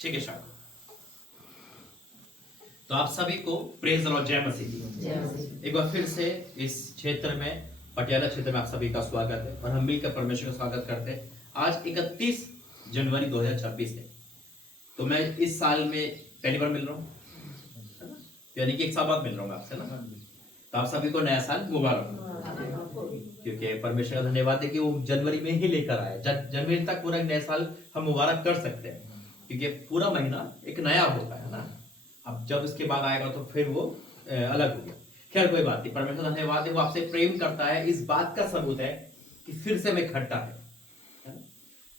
ठीक है शाह। तो आप सभी को प्रेज और जय मसीह। एक बार फिर से इस क्षेत्र में, पटियाला क्षेत्र में आप सभी का स्वागत है और हम मिलकर परमेश्वर का स्वागत करते हैं। आज 31 जनवरी 2026 है। तो मैं इस साल में पहली बार मिल रहा हूँ, यानी कि एक साल बाद मिल रहा हूँ आपसे ना। तो आप सभी को नया साल मुबारक, क्योंकि परमेश्वर का धन्यवाद है कि वो जनवरी में ही लेकर आया। जनवरी तक पूरा नया साल हम मुबारक कर सकते हैं, क्योंकि पूरा महीना एक नया होता है ना। अब जब इसके बाद आएगा तो फिर वो अलग हो गया। खैर कोई बात नहीं, परमेश्वर का धन्यवाद है, वो आपसे प्रेम करता है। इस बात का सबूत है कि फिर से मैं खट्टा है।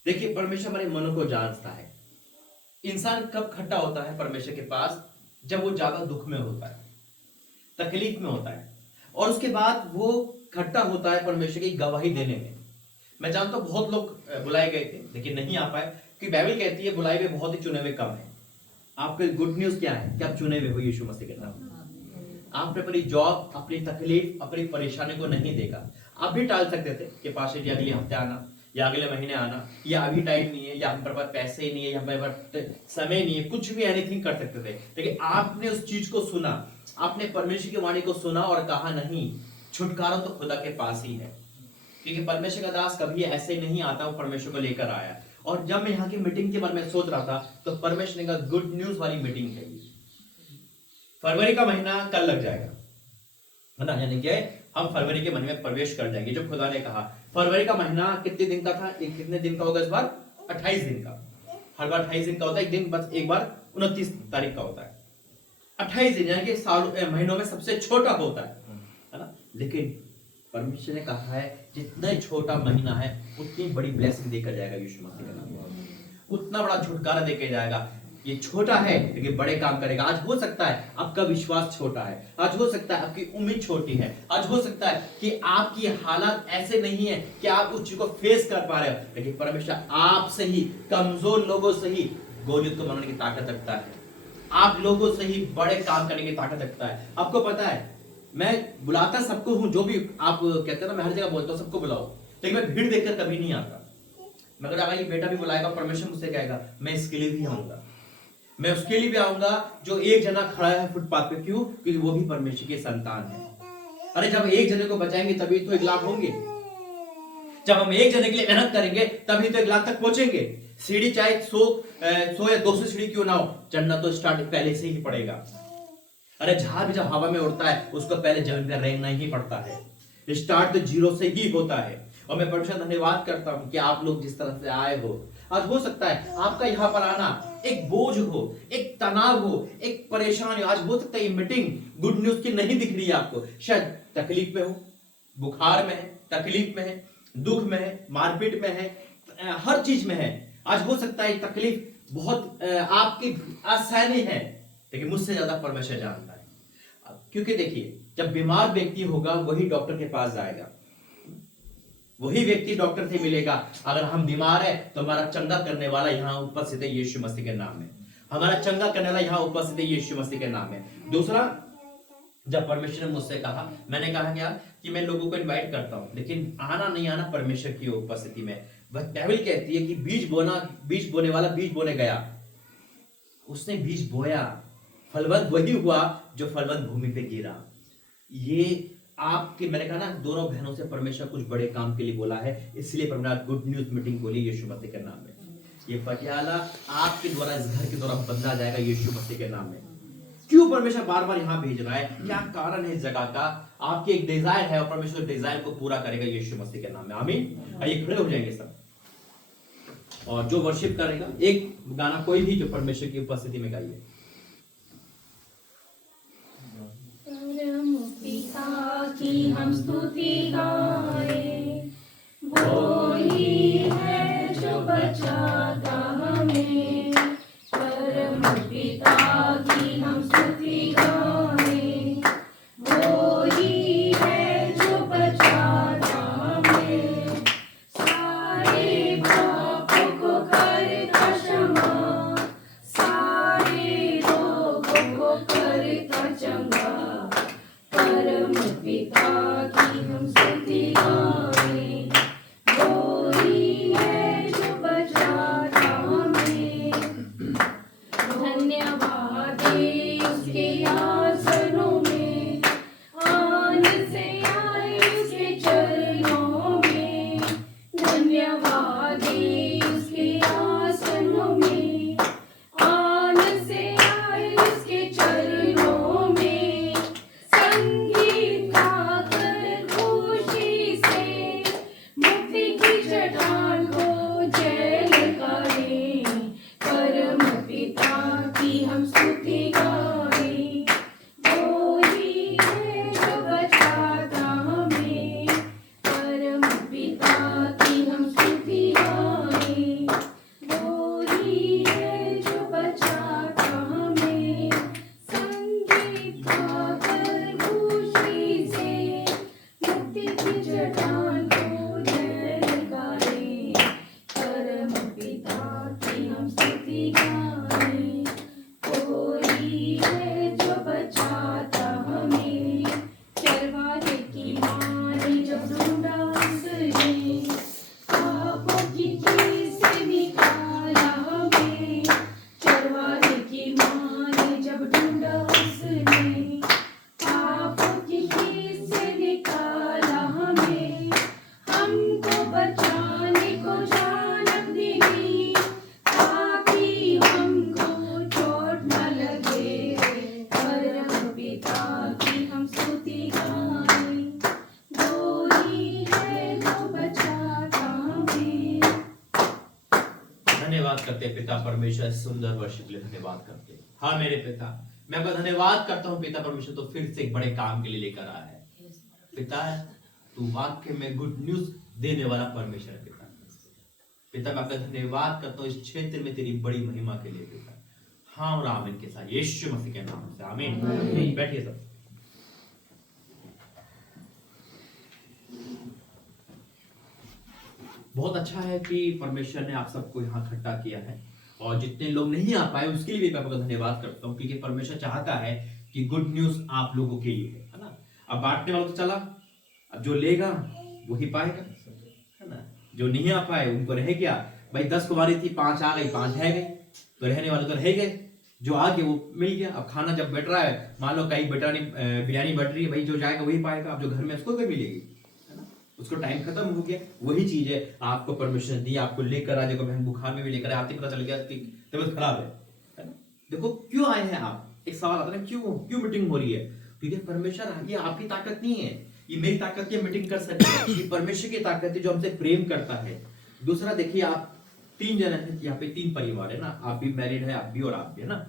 देखिए, परमेश्वर हमारे मनों को जानता है। इंसान कब खट्टा होता है परमेश्वर के पास? जब वो ज्यादा दुख में होता है, तकलीफ में होता है, और उसके बाद वो खट्टा होता है परमेश्वर की गवाही देने में। मैं जानता हूं बहुत लोग बुलाए गए थे लेकिन नहीं आ पाए, क्योंकि बाइबल कहती है बुलाए हुए बहुत ही, चुने हुए कम है। आपके गुड न्यूज क्या है कि आप चुने हुए हो यीशु मसीह के नाम। आप अपनी जॉब, अपनी तकलीफ, अपनी परेशानी को नहीं देगा। आप भी टाल सकते थे कि पास्टर जी अगले हफ्ते आना या अगले महीने आना, या अभी टाइम नहीं है, या हमारे पास पैसे ही नहीं है, या हमारे पास समय नहीं है, कुछ भी एनीथिंग कर सकते थे। लेकिन आपने उस चीज को सुना, आपने परमेश्वर की वाणी को सुना और कहा नहीं, छुटकारा तो खुदा के पास ही है। क्योंकि परमेश्वर का दास कभी ऐसे नहीं आता, वो परमेश्वर को लेकर आया। और जब मैं यहाँ की मीटिंग के बारे में सोच रहा था तो परमेश्वर ने कहा गुड न्यूज वाली मीटिंग है। फरवरी का महीना कल लग जाएगा, है ना, यानी कि हम फरवरी के महीने में प्रवेश कर जाएंगे। जो खुदा ने कहा, फरवरी का महीना कितने दिन का था? कितने दिन का होगा इस बार? 28 दिन का। हर बार 28 दिन का होता है, एक दिन बस एक बार 29 तारीख का होता है। 28 दिन यानी कि साल महीनों में सबसे छोटा होता है ना। लेकिन परमेश्वर ने कहा है जितना छोटा महीना है उतनी बड़ी ब्लेसिंग देकर जाएगा यीशु मसीह का नाम, उतना बड़ा छुटकारा देकर जाएगा। ये छोटा है लेकिन बड़े काम करेगा। आज हो सकता है आपका विश्वास छोटा है, आज हो सकता है आपकी उम्मीद छोटी है, आज हो सकता है कि आपकी हालात ऐसे नहीं है कि आप उस चीज को फेस कर पा रहे हो, लेकिन परमेश्वर आपसे ही, कमजोर लोगों से ही गोलियत को मारने की ताकत रखता है। आप लोगों से ही बड़े काम करने की ताकत रखता है। आपको पता है, मैं बुलाता सबको हूं, जो भी आप कहते हैं ना, मैं हर जगह बोलता हूं सबको बुलाओ, लेकिन मैं भीड़ देखकर कभी नहीं आता। मगर अगर ये बेटा भी बुलाएगा, परमेश्वर मुझसे कहेगा मैं इसके लिए भी आऊंगा, मैं उसके लिए भी आऊंगा जो एक जना खड़ा है फुटपाथ पे। क्यों? क्योंकि वो भी परमेश्वर के संतान है। अरे जब एक जने को बचाएंगे तभी तो 1 लाख होंगे। जब हम एक जने के लिए मेहनत करेंगे तभी तो 1 लाख तक पहुंचेंगे। सीढ़ी चाहे 100 या 200 सीढ़ी क्यों ना हो, चढ़ना तो स्टार्ट पहले से ही पड़ेगा। अरे जहाज भी जब हवा में उड़ता है उसको पहले जमीन पर रहना ही पड़ता है। स्टार्ट तो जीरो से ही होता है। और मैं परमेश्वर धन्यवाद करता हूं कि आप लोग जिस तरह से आए हो। आज हो सकता है आपका यहाँ पर आना एक बोझ हो, एक तनाव हो, एक परेशानी हो। आज हो सकता है ये मीटिंग गुड न्यूज की नहीं दिख रही है आपको, शायद तकलीफ में हो, बुखार में है, तकलीफ में है, दुख में है, मारपीट में है, हर चीज में है। आज हो सकता है तकलीफ बहुत आपकी असहनीय है, लेकिन मुझसे ज्यादा परमेश्वर जानता है। क्योंकि देखिए, जब बीमार व्यक्ति होगा वही डॉक्टर के पास जाएगा, वही व्यक्ति डॉक्टर से मिलेगा। अगर हम बीमार है तो हमारा चंगा करने वाला यहाँ उपस्थित है यीशु मसीह के नाम में। हमारा चंगा करने वाला यहाँ उपस्थित है यीशु मसीह के नाम में। दूसरा, जब परमेश्वर ने मुझसे कहा, मैंने कहा क्या कि मैं लोगों को इनवाइट करता हूं, लेकिन आना नहीं आना परमेश्वर की उपस्थिति में। बाइबल कहती है कि बीज बोने वाला बीज बोने गया, उसने बीज बोया, फलवंत वही हुआ जो फलवंत भूमि पे गिरा। ये आपके, मैंने कहा ना, दोनों बहनों से परमेश्वर कुछ बड़े काम के लिए बोला है, इसलिए परमेश्वर गुड न्यूज मीटिंग बोली यीशु मसीह के नाम में। ये पटियाला आपके द्वारा, इस घर के द्वारा बदला जाएगा यीशु मसीह के नाम में। क्यों परमेश्वर बार बार यहाँ भेज रहा है? क्या कारण है इस जगह का? आपकी एक डिजायर है और परमेश्वर डिजायर को पूरा करेगा यीशु मसीह के नाम में। आमीन। आइए खड़े हो जाएंगे सब, और जो वर्शिप करेगा एक गाना कोई भी जो परमेश्वर की उपस्थिति में गाइए। की हम स्तुति गाएं, वो ही है जो बचाता हमें। परम पिता की हम स्तुति गाएं, वो ही है जो बचाता हमें। सारे पापों को करता क्षमा, सारे रोगों को करता चंगा। परम पिता की हम स्तुति गाएं, वो करते हैं पिता परमेश्वर सुंदर वर्षिप के लिए धन्यवाद करते हैं। हाँ मेरे पिता, मैं आपका धन्यवाद करता हूँ पिता परमेश्वर, तो फिर से एक बड़े काम के लिए लेकर आया है पिता। तू वाक्य में गुड न्यूज देने वाला परमेश्वर है पिता। पिता मैं आपका धन्यवाद करता हूँ इस क्षेत्र में तेरी बड़ी महिमा के लिए पिता। हाँ और आमीन के साथ यीशु मसीह के नाम से आमीन। बैठिए सब। बहुत अच्छा है कि परमेश्वर ने आप सबको यहाँ इकट्ठा किया है, और जितने लोग नहीं आ पाए उसके लिए भी मैं आपका धन्यवाद करता हूँ, क्योंकि परमेश्वर चाहता है कि गुड न्यूज आप लोगों के लिए है ना। अब बांटने वाला तो चला, अब जो लेगा वही पाएगा, है ना। जो नहीं आ पाए उनको रह गया, भाई 10 कुमारी थी, 5 आ गई, 5 रह गई, तो रहने वाले तो रह गए, जो आ गए वो मिल गया। अब खाना जब बैठ रहा है, मान लो कहीं बिरयानी बैठ रही है, भाई जो जाएगा वही पाएगा। अब जो घर में उसको कोई मिलेगी, उसको टाइम खत्म हो गया। वही चीज है आपको परमिशन दी, आपको लेकर आ, देखो बहन बुखार में भी लेकर आती, पता चल गया कि तबीयत खराब है ना। देखो क्यों आए हैं आप, एक सवाल आता है क्यों मीटिंग हो रही है, क्योंकि परमेश्वर, ये आपकी ताकत नहीं है, ये मेरी ताकत की मीटिंग कर सकते हैं, ये परमेश्वर की ताकत है जो हमसे प्रेम करता है। दूसरा देखिए, आप 3 जन है यहाँ पे, 3 परिवार है ना, आप भी मैरिड है, आप भी और आप भी है ना,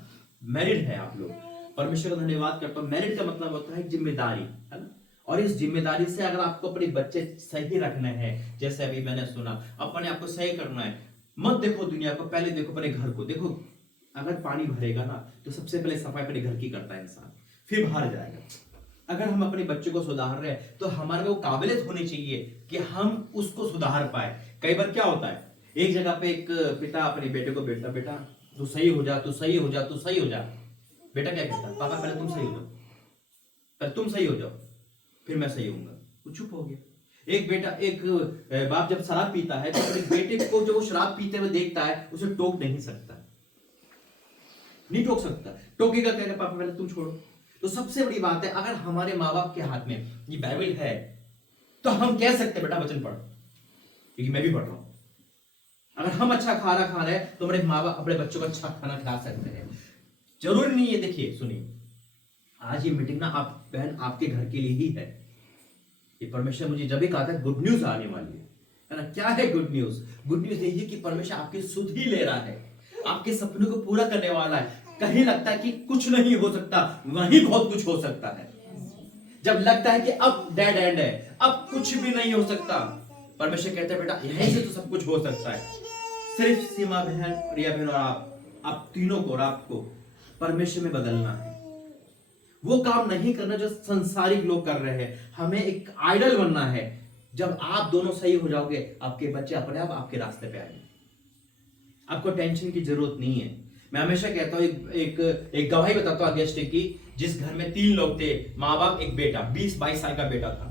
मैरिड है आप लोग। परमेश्वर का धन्यवाद करता हूँ। मैरिड का मतलब होता है जिम्मेदारी, है ना। और इस जिम्मेदारी से अगर आपको अपने बच्चे सही रखने हैं, जैसे अभी मैंने सुना, अपने आप को सही करना है, मत देखो दुनिया को, पहले देखो अपने घर को। देखो अगर पानी भरेगा ना तो सबसे पहले सफाई अपने घर की करता है इंसान, फिर बाहर जाएगा। अगर हम अपने बच्चे को सुधार रहे हैं तो हमारे को काबिलियत होनी चाहिए कि हम उसको सुधार पाए। कई बार क्या होता है, एक जगह पे एक पिता अपने बेटे को, बेटा तू सही हो जा, तू सही हो जा, तू सही हो जा। बेटा क्या कहता है, पापा पहले तुम सही हो जाओ, पहले तुम सही हो जाओ, फिर मैं सही होऊंगा। वो चुप हो गया। एक बाप जब शराब पीता है तो अपने बेटे को जो वो शराब पीते हुए देखता है उसे टोक नहीं सकता, नहीं टोक सकता। टोकेगा कहेगा पापा पहले तुम छोड़ो। तो सबसे बड़ी बात है, अगर हमारे माँ बाप के हाथ में ये बाइबल है तो हम कह सकते बेटा वचन पढ़, क्योंकि मैं भी पढ़ रहा हूं। अगर हम अच्छा खाना खा रहे हैं तो हमारे माँ बाप अपने बच्चों को अच्छा खाना खिला सकते हैं। जरूरी नहीं है, देखिए सुनिए, आज ये मीटिंग ना आप बहन आपके घर के लिए ही है। ये परमेश्वर मुझे जब भी कहा था गुड न्यूज आने वाली है ना। क्या है गुड न्यूज? गुड न्यूज यही है कि परमेश्वर आपकी सुध ही ले रहा है, आपके सपनों को पूरा करने वाला है। कहीं लगता है कि कुछ नहीं हो सकता, वहीं बहुत कुछ हो सकता है। जब लगता है कि अब डेड एंड है, अब कुछ भी नहीं हो सकता, परमेश्वर कहता है बेटा यहीं से तो सब कुछ हो सकता है। सिर्फ सीमा बहन, प्रिया बहन और आप तीनों को और आपको परमेश्वर में बदलना है। वो काम नहीं करना जो संसारिक लोग कर रहे हैं। हमें एक आइडल बनना है। जब आप दोनों सही हो जाओगे, आपके बच्चे अपने आप आपके रास्ते पे आएंगे। आपको टेंशन की जरूरत नहीं है। मैं हमेशा कहता हूं, एक गवाही बताता हूं अगस्टे की, जिस घर में 3 लोग थे, माँ बाप एक बेटा, 20-22 साल का बेटा था।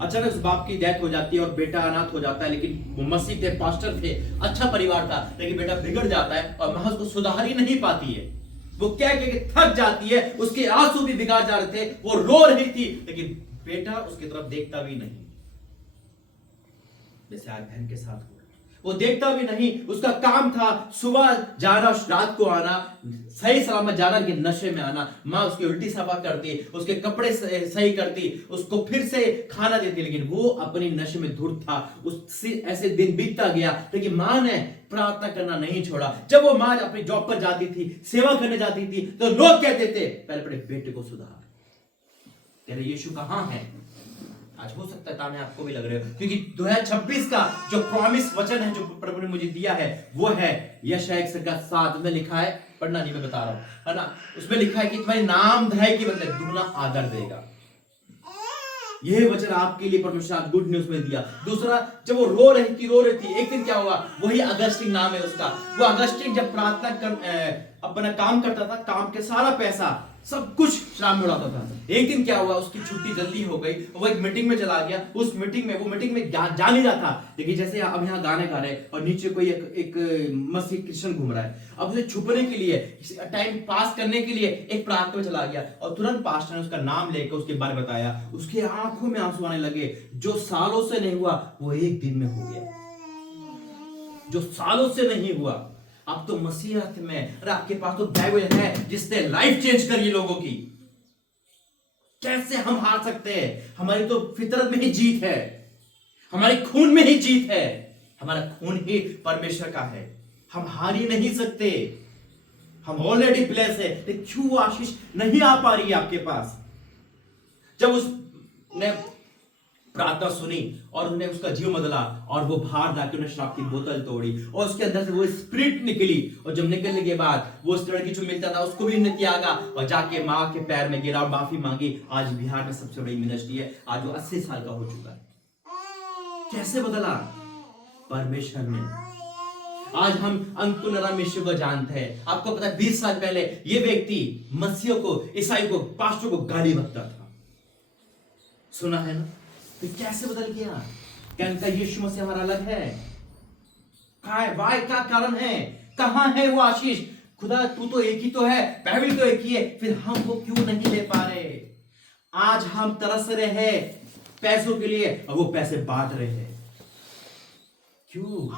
अचानक उस बाप की डेथ हो जाती है और बेटा अनाथ हो जाता है। लेकिन वो मसीह थे, पास्टर थे, अच्छा परिवार था, लेकिन बेटा बिगड़ जाता है और मां उसको सुधार ही नहीं पाती है। वो क्या थक जाती है, उसके आंसू भी बिगाड़ जा रहे थे, वो रो रही थी, लेकिन बेटा उसकी तरफ देखता भी नहीं। जैसे आज बहन के साथ हो, वो देखता भी नहीं। उसका काम था सुबह जाना, रात को आना, सही सलामत जाना, लेकिन नशे में आना। माँ उसकी उल्टी सफा करती, उसके कपड़े सही करती, उसको फिर से खाना देती, लेकिन वो अपनी नशे में धुर था। उससे ऐसे दिन बीतता गया, लेकिन माँ ने प्रार्थना करना नहीं छोड़ा। जब वो माँ अपनी जॉब पर जाती थी, सेवा करने जाती थी, तो लोग कहते थे पहले अपने बेटे को सुधार, तेरे यीशु कहां है? आज हो सकता है ताने आपको भी लग रहे हो, क्योंकि 2026 का जो प्रॉमिस वचन है जो प्रभु ने मुझे दिया है, वो है यशायाह 1:7 में लिखा है, पढ़ना नहीं मैं बता रहा हूं, है ना। उसमें लिखा है कि तुम्हारे नाम धराई के बदले दुगना आदर देगा। यह वचन आपके लिए परमेश्वर गुड न्यूज में दिया। दूसरा, जब वो रो रही थी, एक दिन क्या हुआ, वही अगस्टिन नाम है उसका, वो अगस्टिन जब प्रार्थना कर अपना काम करता था, काम के सारा पैसा सब कुछ शराब में उड़ाता था। एक दिन क्या हुआ, उसकी छुट्टी जल्दी हो गई, वो एक मीटिंग में चला गया। उस मीटिंग में जा नहीं रहा था, लेकिन जैसे अब यहाँ गाने गा रहे और नीचे कोई एक मसीह क्रिश्चियन घूम रहा है, अब उसे छुपने के लिए, टाइम पास करने के लिए एक प्रार्थना में चला गया, और तुरंत पास्टर ने उसका नाम लेकर उसके बारे में बताया। उसके आंखों में आंसू आने लगे। जो सालों से नहीं हुआ वो एक दिन में हो गया, जो सालों से नहीं हुआ। अब तो मसीहत में, और आपके पास तो बाइबल है जिसने लाइफ चेंज करी लोगों की। कैसे हम हार सकते हैं? हमारी तो फितरत में ही जीत है, हमारे खून में ही जीत है। हमारा खून ही परमेश्वर का है। हम हार ही नहीं सकते, हम ऑलरेडी ब्लेस है, लेकिन क्यों आशीष नहीं आ पा रही है आपके पास? जब उसने प्रार्थना सुनी और उन्होंने उसका जीव बदला और वो बाहर जाके उन्हें शराब की बोतल तोड़ी और उसके अंदर से वो स्पिरिट निकली, और जब निकलने के बाद वो उस लड़की जो मिलता था उसको भी उन्हें त्यागा और जाके माँ के पैर में गिरा और माफी मांगी। आज बिहार में सबसे बड़ी मिनिस्ट्री है, आज वो 80 साल का हो चुका है। कैसे बदला? परमेश्वर ने। आज हम अंकुर मिश्र को जानते हैं। आपको पता है 20 साल पहले ये व्यक्ति मसीह को, ईसाई को, पास्टर को गाली बकता था, सुना है ना? तो कैसे बदल गया? क्या इनका यीशु मसीह हमारा अलग है? कहाँ है? वाई क्या कारण है? कहां है वो आशीष? खुदा तू तो एक ही तो है, बाइबल तो एक ही है, फिर हम वो क्यों नहीं ले पा रहे? आज हम तरस रहे हैं पैसों के लिए और वो पैसे बांट रहे हैं, क्यों?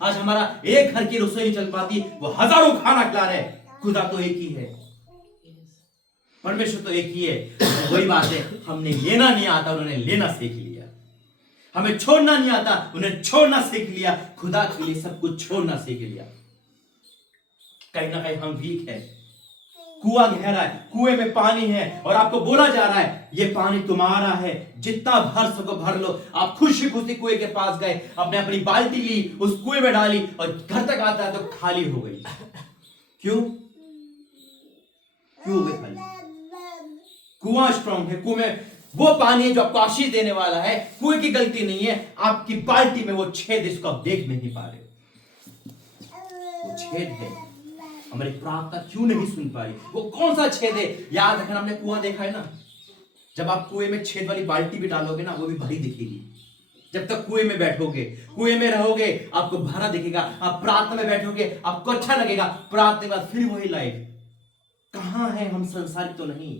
आज हमारा एक घर की रसोई नहीं चल पाती, वो हजारों खाना खिला रहे। खुदा तो एक ही है, परमेश्वर तो एक ही है। वही बात है, हमने लेना नहीं आता, उन्होंने लेना सीख लिया। हमें छोड़ना नहीं आता, उन्हें छोड़ना सीख लिया। खुदा के लिए सब कुछ छोड़ना सीख लिया। कहीं ना कहीं हम वीक है। कुआं गहरा है, कुएं में पानी है और आपको बोला जा रहा है ये पानी तुम्हारा है, जितना भर सको भर लो। आप खुशी खुशी कुएं के पास गए, आपने अपनी बाल्टी ली, उस कुएं में डाली और घर तक आता है तो खाली हो गई। क्यों हो गई खाली? कुआं स्ट्रॉन्ग है, कुएं में वो पानी है जो आपको आशीष देने वाला है। कुएं की गलती नहीं है, आपकी बाल्टी में वो छेद, इसको आप देख नहीं पा रहे, वो छेद है। हमारी प्रार्थना क्यों नहीं सुन पा रही? वो कौन सा छेद है? याद रखना, हमने कुआं देखा है ना, जब आप कुएं में छेद वाली बाल्टी भी डालोगे ना, वो भी भरी दिखेगी। जब तक कुएं में बैठोगे, कुएं में रहोगे, आपको भरा दिखेगा। आप प्रार्थना में बैठोगे, आपको अच्छा लगेगा। प्रार्थना के बाद फिर वही लाइफ। कहां है? हम संसारिक तो नहीं।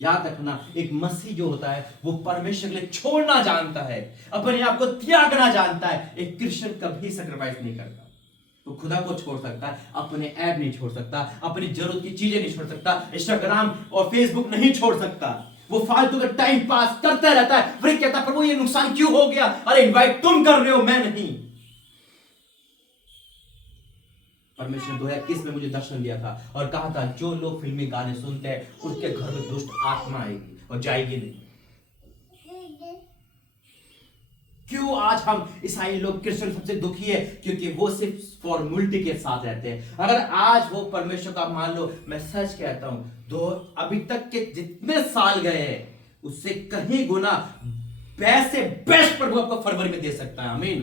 याद रखना, एक मसीह जो होता है वो परमेश्वर के लिए छोड़ना जानता है, अपने आप को त्यागना जानता है। एक क्रिश्चियन कभी सैक्रिफाइस नहीं करता। तो खुदा को छोड़ सकता है, अपने ऐप नहीं छोड़ सकता, अपनी जरूरत की चीजें नहीं छोड़ सकता, इंस्टाग्राम और फेसबुक नहीं छोड़ सकता। वो फालतू का टाइम पास करता रहता है, फिर कहता है प्रभु ये नुकसान क्यों हो गया? अरे इनवाइट तुम कर रहे हो, मैं नहीं। परमेश्वर 2021 में मुझे दर्शन दिया था और कहा था जो लोग फिल्मी गाने सुनते हैं उनके घर में दुष्ट आत्मा आएगी और जाएगी नहीं। क्यों आज हम ईसाई लोग, क्रिश्चियन सबसे दुखी है? क्योंकि वो सिर्फ फॉर्मेलिटी के साथ रहते हैं। अगर आज वो परमेश्वर का मान लो, मैं सच कहता हूं, अभी तक के जितने साल गए हैं उससे कहीं गुना पैसे बेस्ट प्रभु आपको फरवरी में दे सकता है। आमीन।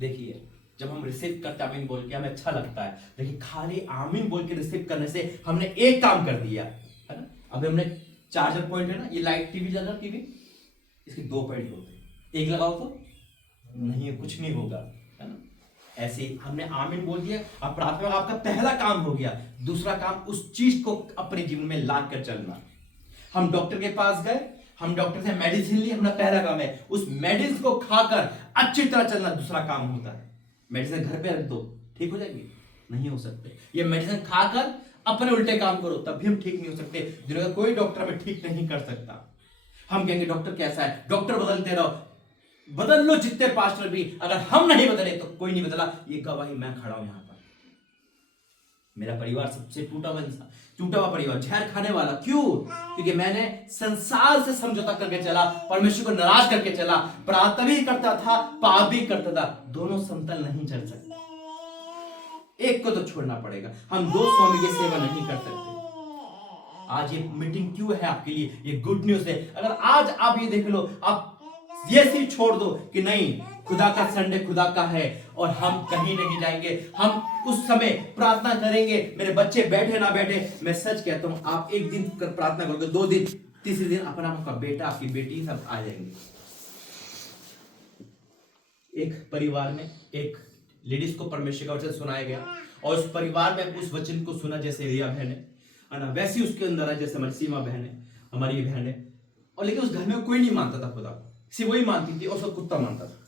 देखिए जब हम रिसीव करते आमीन बोल के हमें अच्छा लगता है, लेकिन खाली आमीन बोल के रिसीव करने से हमने एक काम कर दिया है ना। अभी हमने चार्जर पॉइंट है ना, ये लाइट टीवी चार्जर टीवी, इसके 2 पॉइंट होते हैं, एक लगाओ तो नहीं, कुछ नहीं होगा, है ना। ऐसे हमने आमीन बोल दिया, अब प्रार्थना का आपका पहला काम हो गया। दूसरा काम उस चीज को अपने जीवन में ला कर चलना। हम डॉक्टर के पास गए, हम डॉक्टर से मेडिसिन ली, हमारा पहला काम है उस मेडिसिन को खाकर अच्छी तरह चलना। दूसरा काम होता है मेडिसिन घर पे रख दो, ठीक हो जाएगी, नहीं हो सकते। ये मेडिसिन खाकर अपने उल्टे काम करो, तब भी हम ठीक नहीं हो सकते। दुनिया का कोई डॉक्टर हमें ठीक नहीं कर सकता। हम कहेंगे डॉक्टर कैसा है, डॉक्टर बदलते रहो, बदल लो जितने पास्टर भी, अगर हम नहीं बदले तो कोई नहीं बदला। ये गवाही मैं खड़ा हूं यहां पर। मेरा परिवार सबसे टूटा हुआ परिवार, जहर खाने वाला। क्यों? क्योंकि मैंने संसार से समझौता करके चला, परमेश्वर को नाराज करके चला, प्रार्थना भी करता था, पाप भी करता था। दोनों समतल नहीं चल सकते, एक को तो छोड़ना पड़ेगा। हम 2 स्वामी की सेवा नहीं कर सकते। आज ये मीटिंग क्यों है आपके लिए? ये गुड न्यूज है। अगर आज आप ये देख लो, आप ये सिर्फ छोड़ दो कि नहीं खुदा का संडे खुदा का है और हम कहीं नहीं जाएंगे, हम उस समय प्रार्थना करेंगे, मेरे बच्चे बैठे ना बैठे। मैं सच कहता हूं, आप एक दिन प्रार्थना करोगे, 2 दिन, तीसरे दिन अपना आपका बेटा आपकी बेटी सब आ जाएंगे। एक परिवार में एक लेडीज को परमेश्वर का वचन सुनाया गया और उस परिवार में उस वचन को सुना, जैसे रिया बहन है ना, वैसी उसके अंदर है जैसे हमारी सीमा बहन है, हमारी ये बहन है। और लेकिन उस घर में कोई नहीं मानता था खुदा को, सिर्फ वही मानती थी और उसका कुत्ता मानता था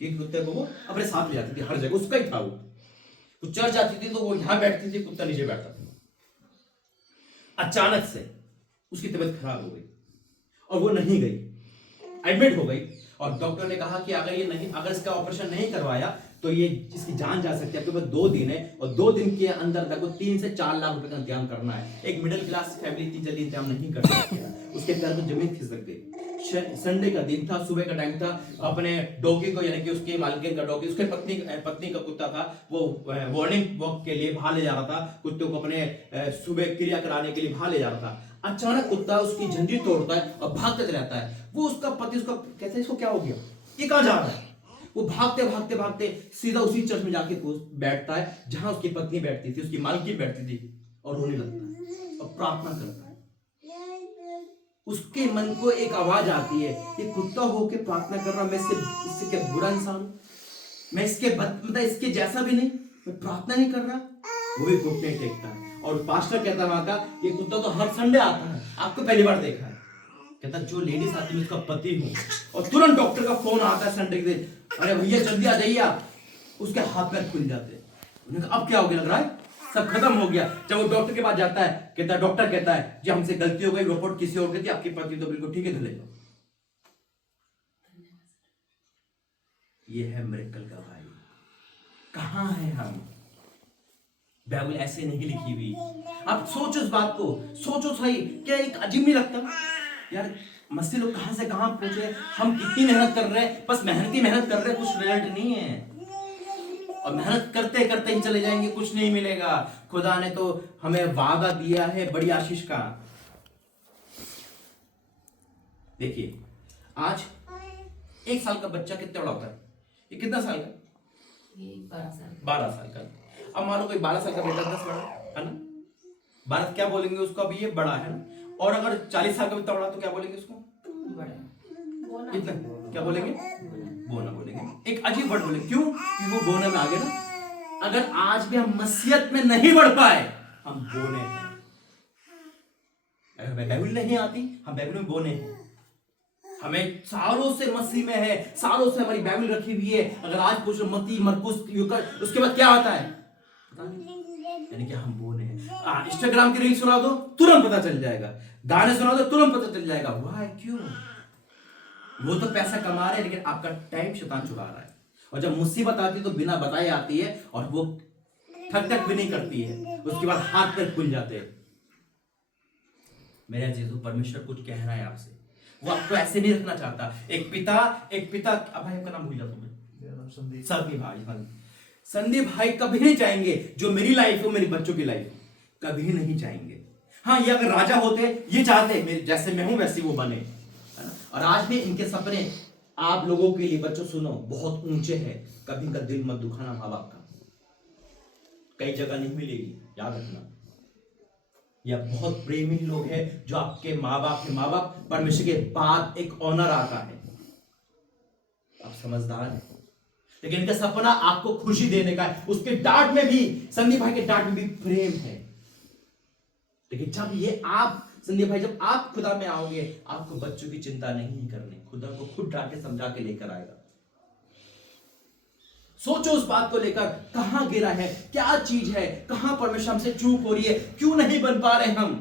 कि कुत्ते को वो अपने साथ ले जाती थी, हर जगह उसका ही था। वो चर्च जाती थी तो वो यहां बैठती थी, कुत्ता नीचे बैठता था। अचानक से उसकी तबीयत खराब हो गई और वो नहीं गई, एडमिट हो गई और डॉक्टर ने कहा कि अगर इसका ऑपरेशन नहीं करवाया तो ये इसकी जान जा सकती है। आपके पास 2 दिन है और 2 दिन के अंदर तक 3 से 4 लाख रुपए का इंतजाम करना है। एक मिडिल क्लास फैमिली इतनी जल्दी इंतजाम नहीं कर सकती है। उसके पैर में जमीन खिसक गई। संडे का दिन था, सुबह का टाइम था। अपने डॉगी को, यानी कि उसके मालिक का डॉगी, उसके पत्नी का कुत्ता था, वो मॉर्निंग वॉक के लिए बाहर ले जा रहा था। कुत्ते को अपने सुबह क्रिया कराने के लिए बाहर ले जा रहा था। अचानक कुत्ता उसकी झंझी तोड़ता है और भागते रहता है। वो उसका पति उसका कहते हैं इसको क्या हो गया, ये कहां जा रहा है। वो भागते भागते भागते सीधा उसी चर्च में जाके बैठता है जहां उसकी पत्नी बैठती थी, उसकी मालकिन बैठती थी, और रोने लगता है और प्रार्थना करता है। उसके मन को एक आवाज आती है, ये कुत्ता होके प्रार्थना कर रहा, मैं इससे क्या बुरा इंसान हूं, मैं इसके मतलब इसके जैसा भी नहीं, मैं प्रार्थना नहीं कर रहा। वो भी घुटने टेकता है और पास्टर कहता है वहां का, ये कुत्ता तो हर संडे आता है, आपको पहली बार देखा है। कहता जो लेडीज आती है उसका पति हूं। और तुरंत डॉक्टर का फोन आता है संडे के दिन, अरे भैया जल्दी आ जाइए आप। उसके हाथ पैर खुल जाते हैं। उन्होंने कहा अब क्या हो गया, लग रहा है सब खत्म हो गया। जब वो डॉक्टर के पास जाता है, कहता है डॉक्टर कहता है जी हमसे गलती हो गई, रिपोर्ट किसी और की थी, आपकी पति तो बिल्कुल ठीक है, धले। ये है मिरेकल का भाई। कहां है हम? बाइबल ऐसे नहीं लिखी हुई। आप सोचो इस बात को, सोचो सही। क्या एक अजीब नहीं लगता यार, मसीह लोग कहां से कहां पहुंचे, हम कितनी मेहनत कर रहे हैं, बस मेहनत कर रहे हैं, कुछ रिजल्ट नहीं है। और मेहनत करते करते ही चले जाएंगे, कुछ नहीं मिलेगा। खुदा ने तो हमें वादा दिया है बड़ी आशीष का। देखिए आज 1 साल का बच्चा कितना बड़ा होता है, ये कितना साल का? 12 साल का। अब मान लो कोई 12 साल का बेटा 10 बड़ा है ना, 12 क्या बोलेंगे उसको, अभी ये बड़ा है ना। और अगर 40 साल का बेटा बड़ा तो क्या बोलेंगे उसको, बड़ा। इतना क्या बोलेंगे, बोना बोलेंगे। एक अजीब वर्ड बोले, क्यों? कि वो बोने में आगे ना। अगर आज भी हम मसीहत में नहीं बढ़ पाए, हम बोने हैं। अगर हमें बाइबल नहीं आती, हम बाइबल में बोने हैं। हमें सालों से मसीह में है, सालों से हमारी बाइबल रखी हुई है। अगर आज पूछो मत्ती मरकुस उसके बाद क्या आता है, यानी कि हम बोने हैं। इंस्टाग्राम की रील सुना दो तुरंत पता चल जाएगा, गाने सुना दो तुरंत पता चल जाएगा। वाह, क्यों? वो तो पैसा कमा रहे हैं, लेकिन आपका टाइम शैतान चुरा रहा है। और जब मुसीबत आती है तो बिना बताए आती है, और वो ठक भी नहीं करती है, उसके बाद हाथ पैर खुल जाते हैं। मेरा जीसू परमेश्वर कुछ कह रहा है आपसे, वो आपको ऐसे नहीं रखना चाहता। एक पिता अब भाई आपका नाम भूल जाता हूं, संदीप भाई कभी नहीं चाहेंगे जो मेरी लाइफ हो, मेरे बच्चों की लाइफ कभी नहीं चाहेंगे। हाँ, ये अगर राजा होते, ये चाहते मेरे जैसे मैं हूं वैसे वो बने, है ना। और आज भी इनके सपने आप लोगों के लिए, बच्चों सुनो, बहुत ऊंचे हैं। कभी इनका दिल मत दुखाना माँ बाप का, कई जगह नहीं मिलेगी, याद रखना। यह बहुत प्रेमी लोग हैं जो आपके माँ बाप परमेश्वर के बाद एक ऑनर आता है। आप समझदार हैं, लेकिन इनका सपना आपको खुशी देने का है। उसके डांट में भी, संदीप भाई के डांट में भी प्रेम है। लेकिन जब ये आप संदीप भाई, जब आप खुदा में आओगे, आपको बच्चों की चिंता नहीं करनी, खुदा को खुद डांट के समझा के लेकर आएगा। सोचो उस बात को लेकर, कहां गिरा है, क्या चीज है, कहां परमेश्वर हमसे चूक हो रही है, क्यों नहीं बन पा रहे हम।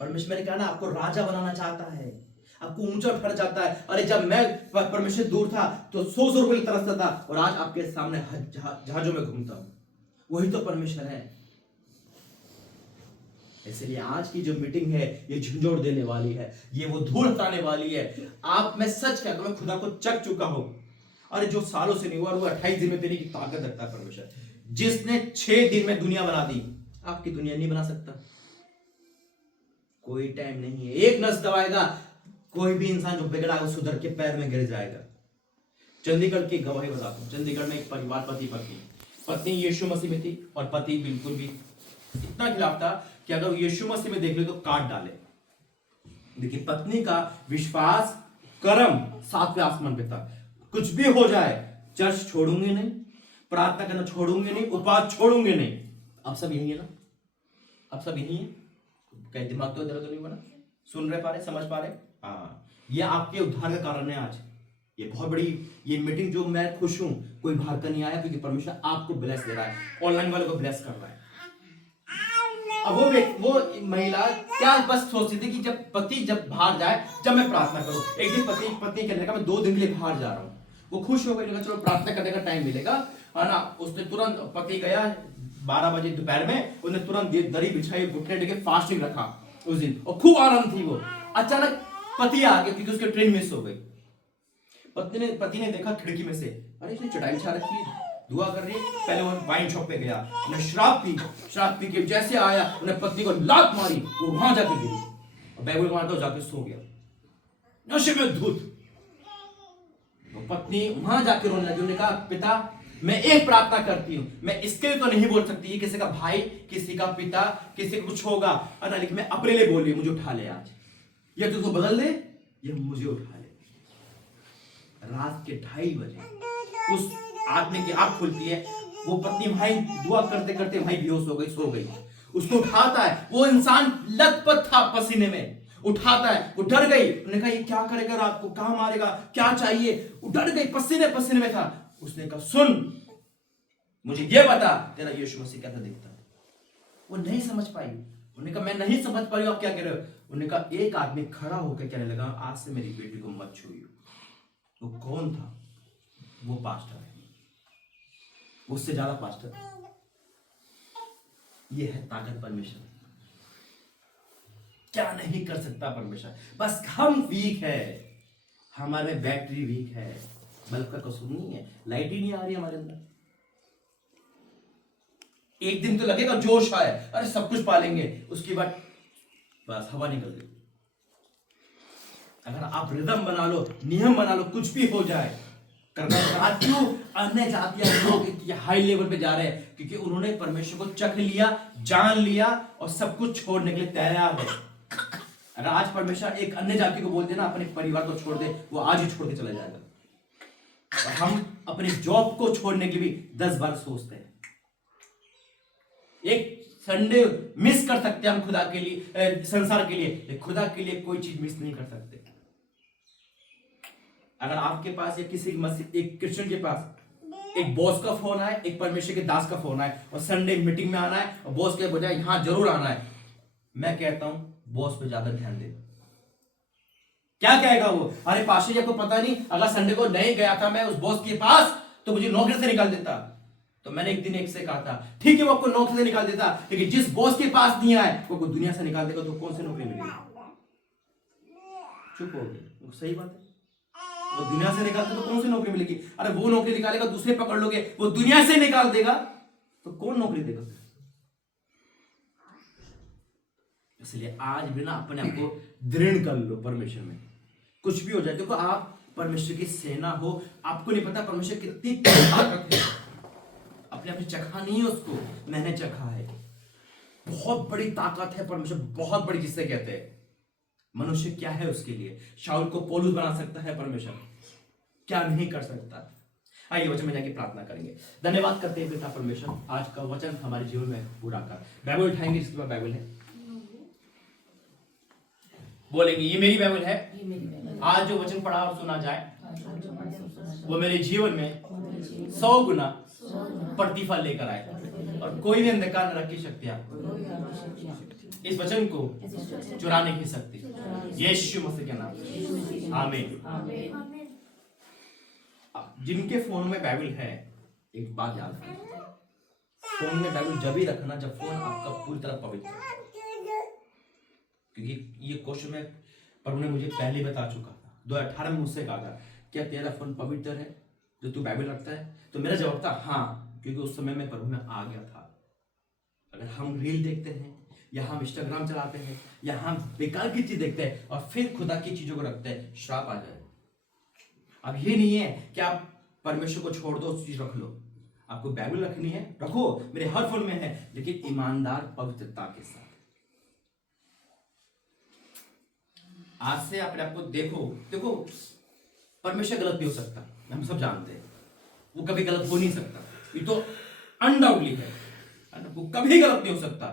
परमेश्वर ने कहा ना, आपको राजा बनाना चाहता है, आपको ऊंचा उठा जाता है। अरे जब मैं परमेश्वर दूर था तो 100 रुपए तरसता था, और आज आपके सामने जहाजों में घूमता हूं। वही तो परमेश्वर है। इसलिए आज की जो मीटिंग है, ये झंझोड़ देने वाली है, ये वो धूल हटाने वाली है। मैं सच कहता हूं, मैं खुदा को चख चुका हूं। अरे जो सालों से नहीं हुआ, वो 28 दिन में तेरी ताकत रखता है परमेश्वर। जिसने 6 दिन में दुनिया बना दी, आपकी दुनिया नहीं बना सकता। कोई टाइम नहीं है, एक नस दबाएगा, कोई भी इंसान जो बिगड़ा है वो सुधर के पैर में गिर जाएगा। चंडीगढ़ की गवाही बताता हूं। चंडीगढ़ में एक परिवार, पत्नी यीशु मसीह में थी, और पति बिल्कुल भी इतना खिलाफ था कि अगर यीशु मसीह में देख ले तो काट डाले। देखिए, पत्नी का विश्वास, कर्म 7वें आसमान पे था। कुछ भी हो जाए, चर्च छोड़ूंगी नहीं, प्रार्थना करना छोड़ूंगी नहीं, उपवास छोड़ूंगी नहीं। अब सब यही है ना, अब सब यही है। कहीं दिमाग तो इधर तो नहीं बना, सुन रहे, पा रहे, समझ पा रहे। हाँ, ये आपके उद्धार का कारण है। आज ये बहुत बड़ी ये मीटिंग, जो मैं खुश हूं, कोई बाहर का नहीं आया, क्योंकि परमेश्वर आपको ब्लेस दे रहा है, ऑनलाइन वाले को ब्लेस कर रहा है। अब वो महिला क्या बस सोचती थी कि जब पति बाहर जाए, जब मैं प्रार्थना करूं। एक दिन पत्नी कहने लगा, मैं 2 दिन के लिए बाहर जा रहा हूं। वो खुश हो गई, चलो प्रार्थना करने का टाइम मिलेगा, है ना। उसने तुरंत, पति गया 12 बजे दोपहर में, उसने तुरंत दरी बिछाई, घुटने टेके फास्टिंग रखा उस दिन, और खूब आराम थी वो। अचानक पति आ गया क्योंकि उसकी ट्रेन मिस हो गई। पति ने देखा खिड़की में से, अरे इसने चटाई बिछा रखी है, दुआ कर रही है। पहले वो वाइन शॉप पे गया, उन्हें शराब पी के जैसे आया, उन्हें पत्नी को लात मारी, वो वहां जाके गिरी, और बाइबल मारता जाके सो गया नशे में धुत। वो पत्नी वहां जाके रोने लगी, उन्होंने कहा पिता मैं एक प्रार्थना करती हूँ, मैं इसके लिए तो नहीं बोल सकती, ये किसी का भाई, किसी का पिता, किसी का कुछ होगा, लेकिन मैं अपने लिए बोल रही हूँ, मुझे उठा ले आज, या तुझको बदल दे या मुझे उठा ले। रात के 2:30 बजे उस आदमी की आंख खुलती है, वो पत्नी भाई दुआ करते करते भाई बेहोश हो गई, सो गई। उसको उठाता है, वो इंसान लथपथ था पसीने में, उठाता है, वो डर गई, उन्होंने कहा ये क्या करेगा रात को, कहां मारेगा, क्या चाहिए, वो डर गई, पसीने पसीने में था। उसने कहा सुन मुझे ये बता तेरा यीशु मसीह कैसा दिखता है। वो नहीं समझ पाई, उन्होंने कहा मैं नहीं समझ पा रही हूं आप क्या कह रहे हो। उन्होंने कहा एक आदमी खड़ा होकर कहने लगा आज से मेरी बेटी को मत छूइए। वो कौन था? वो पास्टर है, उससे ज्यादा पास्टर। ये है ताकत परमेश्वर, क्या नहीं कर सकता परमेश्वर, बस हम वीक है, हमारे बैटरी वीक है, बल्ब का कसूर नहीं है, लाइट ही नहीं आ रही हमारे अंदर। एक दिन तो लगेगा जोश आए, अरे सब कुछ पालेंगे, उसके बाद बस हवा निकल गई। अगर आप रिदम बना लो, नियम बना लो, कुछ भी हो जाए, क्यों अन्य जातियां लोग हाई लेवल पे जा रहे हैं? क्योंकि उन्होंने परमेश्वर को चख लिया, जान लिया और सब कुछ छोड़ने के लिए तैयार है। अगर आज परमेश्वर एक अन्य जाति को बोल देना अपने परिवार को छोड़ दे, वो आज ही छोड़ के चला जाएगा। और हम अपने जॉब को छोड़ने के लिए भी 10 बार सोचते हैं। एक संडे मिस कर सकते हैं हम खुदा के लिए, संसार के लिए, खुदा के लिए कोई चीज मिस नहीं कर सकते। अगर आपके पास या किसी एक क्रिश्चियन के पास एक बॉस का फोन आए, एक परमेश्वर के दास का फोन आए और संडे मीटिंग में आना है और बॉस के बजाय यहां जरूर आना है, मैं कहता हूं बॉस पे ज्यादा ध्यान दे। क्या कहेगा वो? अरे पास्टर जी आपको पता नहीं, अगर संडे को नहीं गया था मैं उस बॉस के पास तो मुझे नौकरी से निकाल देता। तो मैंने एक दिन एक से कहा था ठीक है वो आपको नौकरी से निकाल देता, लेकिन जिस बॉस के पास नहीं आए वो दुनिया से निकाल देगा, तो कौन सी नौकरी मिलेगी? चुप हो गए। सही बात है, वो दुनिया से निकाल दे तो कौन सी नौकरी मिलेगी? अरे वो नौकरी निकालेगा, दूसरे पकड़ लोगे, वो दुनिया से निकाल देगा तो कौन नौकरी देगा? इसलिए आज भी ना अपने आप को दृढ़ कर लो परमेश्वर में, कुछ भी हो जाए। देखो आप परमेश्वर की सेना हो, आपको नहीं पता परमेश्वर कितनी ताकत है, अपने आप चखा नहीं है उसको, मैंने चखा है। बहुत बड़ी ताकत है परमेश्वर, बहुत बड़ी, जिससे कहते हैं मनुष्य क्या है उसके लिए। शाऊल को पौलुस बना सकता है परमेश्वर, क्या नहीं कर सकता। आइए वचन में जाके प्रार्थना करेंगे। धन्यवाद करते हैं पिता परमेश्वर, आज का वचन हमारे जीवन में पूरा कर। बाइबल उठाएंगे, इसके बाद बाइबल है, बोलेंगे ये मेरी बाइबल है। आज जो वचन पढ़ा और सुना जाए वो मेरे जीवन में 100 गुना प्रतिफल लेकर आए और कोई भी अंधकार न रखी शक्तियां इस वचन को चुराने की शक्ति यीशु मसीह के नाम, आमीन। जिनके फोन में बाइबल है, एक बात याद रखना, फोन में बाइबल जब ही रखना जब फोन आपका पूरी तरह पवित्र, क्योंकि ये क्वेश्चन में प्रभु ने मुझे पहले बता चुका था। 2018 में मुझसे कहा था क्या तेरा फोन पवित्र है जो तू बाइबल रखता है? तो मेरा जवाब था हाँ, क्योंकि उस समय मैं प्रभु में आ गया था। अगर हम रील देखते हैं या हम इंस्टाग्राम चलाते हैं या हम बेकार की चीज देखते हैं और फिर खुदा की चीजों को रखते हैं, श्राप आ जाए। अब ये नहीं है कि आप परमेश्वर को छोड़ दो, उस चीज रख लो। आपको बाइबल रखनी है, रखो, मेरे हर फोन में है, लेकिन ईमानदार पवित्रता के साथ। आज से अपने आप को देखो परमेश्वर गलत भी हो सकता, हम सब जानते हैं, वो कभी गलत हो नहीं सकता, ये तो अनडाउटली है, वो कभी गलत नहीं हो सकता।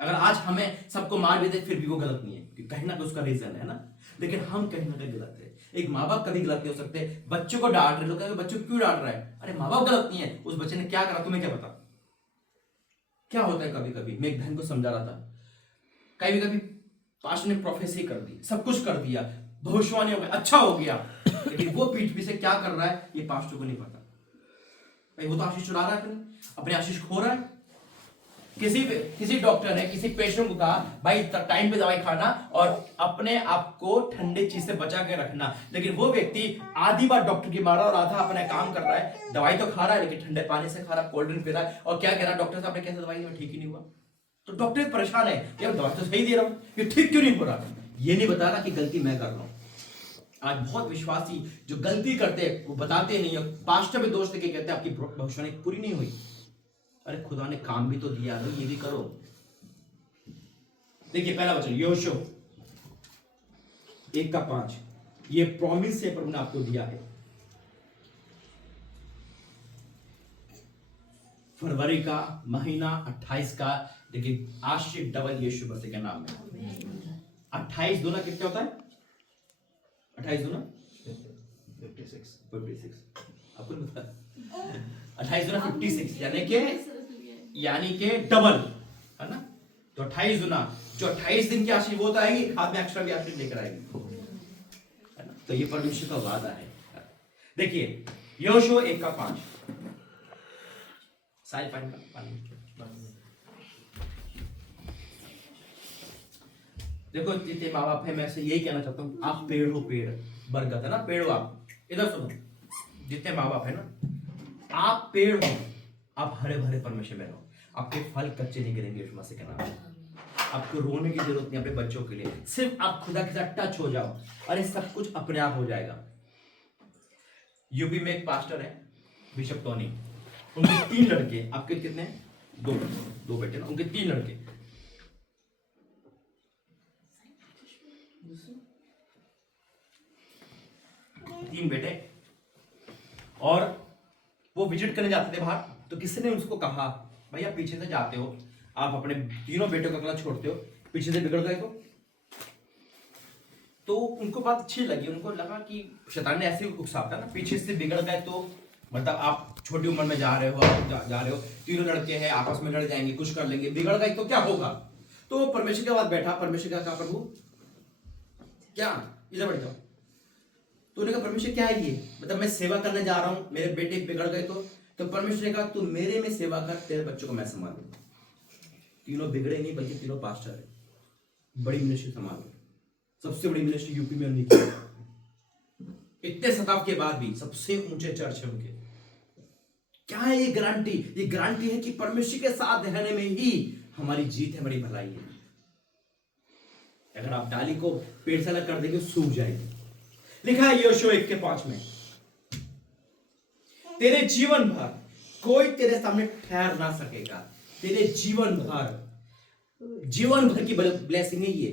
अगर आज हमें सबको मार भी दे फिर भी वो गलत नहीं है, कहीं ना कहीं उसका रीजन है ना, लेकिन हम कहीं ना कहीं गलत है। एक माँ बाप कभी गलत नहीं हो सकते। बच्चों को डांट रहे, लोग कहेंगे बच्चों को क्यों डांट रहा है? अरे माँ बाप गलत नहीं है, उस बच्चे ने क्या करा तुम्हें क्या पता। क्या होता है कभी कभी, मैं एक बहन को समझा रहा था, कभी कभी पास्टर ने प्रोफेसी कर दी, सब कुछ कर दिया, भविष्यवाणी हो गया, अच्छा हो गया, लेकिन वो पीठ पीछे क्या कर रहा है ये पास्टर को नहीं पता। भाई वो तो आशीष चुरा रहा है, अपने आशीष खो रहा है। किसी डॉक्टर ने किसी पेशेंट को कहा भाई टाइम पे दवाई खाना और अपने आप को ठंडे चीज से बचा के रखना, लेकिन वो व्यक्ति आधी बार डॉक्टर की मारा और आधा अपना काम कर रहा है। दवाई तो खा रहा है लेकिन ठंडे पानी से खा रहा है, कोल्ड ड्रिंक पी रहा है और क्या कह रहा है डॉक्टर साहब ने कैसे दवाई दी ठीक ही नहीं हुआ। तो डॉक्टर परेशान है यार दवाई तो सही दे रहा हूं ये ठीक क्यों नहीं हो रहा। ये नहीं बता रहा कि गलती मैं कर रहा हूं। आज बहुत विश्वासी जो गलती करते हैं वो बताते नहीं है, पास्टर पे दोष देके कहते हैं आपकी भविष्यवाणी पूरी नहीं हुई। अरे खुदा ने काम भी तो दिया है, ये भी करो। देखिए पहला वचन यहोशू 1:5, ये प्रॉमिस से प्रभु ने आपको दिया है। फरवरी का महीना 28 का, देखिए आज से डबल यीशु मसीह के नाम में 28 दूना कितना होता है? 28 दूना 56 आपको पता है? 28 दूना 56 यानी कि डबल है ना। तो 28 गुना जो 28 दिन की आशीष वो तो आएगी, हाथ में एक्स्ट्रा भी आशीष लेकर आएगी है ना। तो ये परमेश्वर का वादा है। देखिए यहोशू 1:5 साइड पानी देखो जितने माँ बाप है मैं से यही कहना चाहता हूँ, आप पेड़ हो, पेड़ बरगद है ना, पेड़ हो आप। इधर सुनो जितने माँ बाप है ना, आप पेड़ हो, आप हरे भरे परमेश्वर में रहो, आपके फल कच्चे नहीं गिरेंगे यीशु मसीह के नाम में। आपको रोने की जरूरत नहीं अपने बच्चों के लिए, सिर्फ आप खुदा के साथ टच हो जाओ, अरे सब कुछ अपने आप हो जाएगा। यूपी में एक पास्टर है बिशप टोनी, उनके 3 लड़के, आपके कितने? 2 बेटे ना, उनके 3 लड़के। तीन बेटे, और वो विजिट करने जाते थे बाहर, तो किसी ने उसको कहा भाई आप पीछे से जाते हो, आप अपने तीनों बेटों का अकेला छोड़ते हो, पीछे से बिगड़ गए तो उनको बात अच्छी लगी। उनको लगा कि शैतान ने ऐसे उकसाता ना, पीछे से बिगड़ गए तो मतलब आप छोटी उम्र में जा रहे हो, जा रहे हो, तीनों लड़के हैं आपस में लड़ जाएंगे, कुछ कर लेंगे, बिगड़ गए तो क्या होगा। तो परमेश्वर के बाद बैठा, परमेश्वर का कहा प्रभु क्या, इधर बैठ जाओ। तो उन्होंने कहा परमेश्वर क्या है ये, मतलब मैं सेवा करने जा रहा हूं, मेरे बेटे बिगड़ गए तो परमेश्वर ने कहा तू मेरे में सेवा कर, तेरे बच्चों को मैं संभालूं। तीनों बिगड़े नहीं बल्कि तीनों पास्टर है, बड़ी मिनिस्ट्री संभालो, सबसे बड़ी मिनिस्ट्री यूपी में उन्हीं की। इतने शताब्दी के बाद भी सबसे ऊंचे चर्च है उनके। क्या है ये गारंटी? ये गारंटी है कि परमेश्वर के साथ रहने में ही हमारी जीत है, बड़ी भलाई है। अगर आप डाली को पेड़ से अलग कर देंगे सूख जाएगी। लिखा है यहोशू 1:5 में, तेरे जीवन भर कोई तेरे सामने ठहर ना सकेगा। तेरे जीवन भर की ब्लेसिंग है ये।